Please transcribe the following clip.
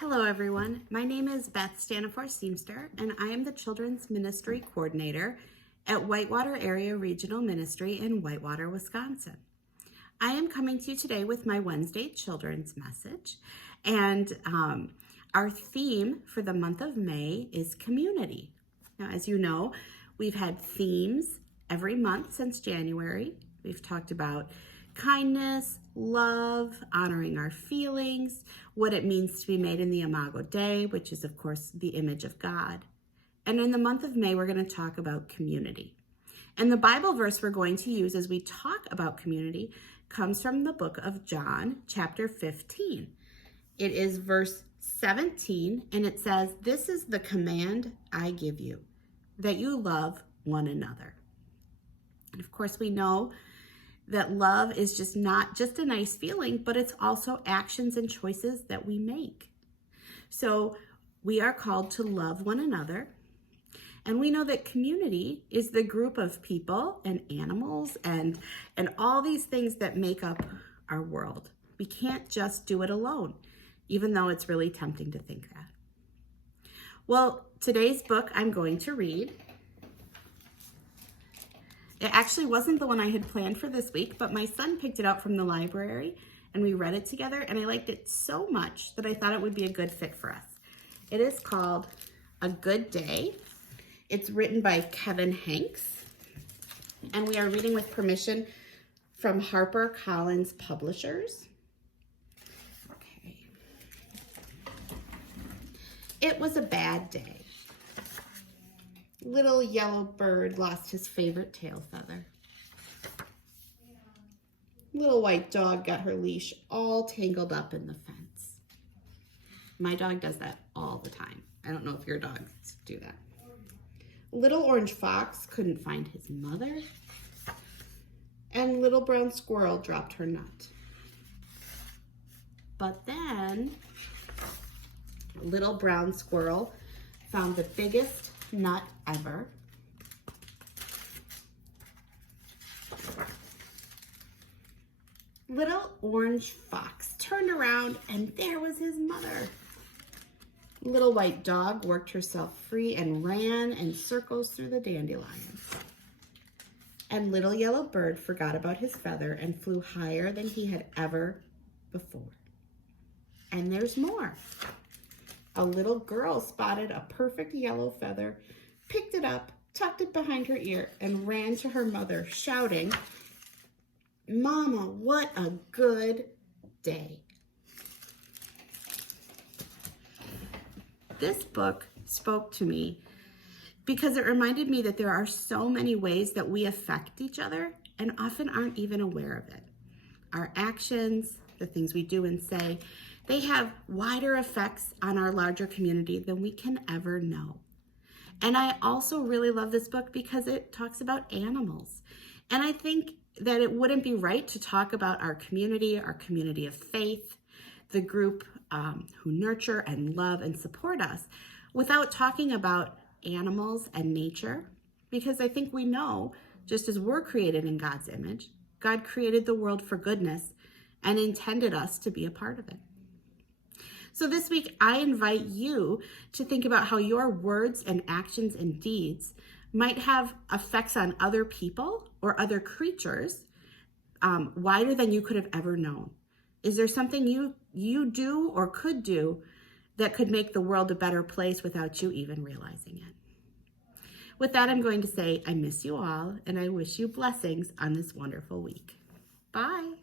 Hello everyone, my name is Beth Stanifor-Seamster and I am the Children's Ministry Coordinator at Whitewater Area Regional Ministry in Whitewater, Wisconsin. I am coming to you today with my Wednesday children's message, and our theme for the month of May is community. Now, as you know, we've had themes every month since January. We've talked about kindness, love, honoring our feelings, what it means to be made in the Imago Dei, which is, of course, the image of God. And in the month of May, we're going to talk about community. And the Bible verse we're going to use as we talk about community comes from the book of John, chapter 15. It is verse 17, and it says, "This is the command I give you, that you love one another." And of course, we know that love is just not just a nice feeling, but it's also actions and choices that we make. So we are called to love one another. And we know that community is the group of people and animals and all these things that make up our world. We can't just do it alone, even though it's really tempting to think that. Well, today's book I'm going to read, it actually wasn't the one I had planned for this week, but my son picked it up from the library and we read it together, and I liked it so much that I thought it would be a good fit for us. It is called A Good Day. It's written by Kevin Hanks, and we are reading with permission from HarperCollins Publishers. Okay. It was a bad day. Little yellow bird lost his favorite tail feather. Little white dog got her leash all tangled up in the fence. My dog does that all the time. I don't know if your dogs do that. Little orange fox couldn't find his mother. And little brown squirrel dropped her nut. But then little brown squirrel found the biggest nut ever. Little orange fox turned around and there was his mother. Little white dog worked herself free and ran in circles through the dandelions. And little yellow bird forgot about his feather and flew higher than he had ever before. And there's more. A little girl spotted a perfect yellow feather, picked it up, tucked it behind her ear, and ran to her mother, shouting, "Mama, what a good day." This book spoke to me because it reminded me that there are so many ways that we affect each other and often aren't even aware of it. Our actions, the things we do and say, they have wider effects on our larger community than we can ever know. And I also really love this book because it talks about animals. And I think that it wouldn't be right to talk about our community of faith, the group who nurture and love and support us, without talking about animals and nature. Because I think we know, just as we're created in God's image, God created the world for goodness and intended us to be a part of it. So this week, I invite you to think about how your words and actions and deeds might have effects on other people or other creatures wider than you could have ever known. Is there something you do or could do that could make the world a better place without you even realizing it? With that, I'm going to say I miss you all, and I wish you blessings on this wonderful week. Bye.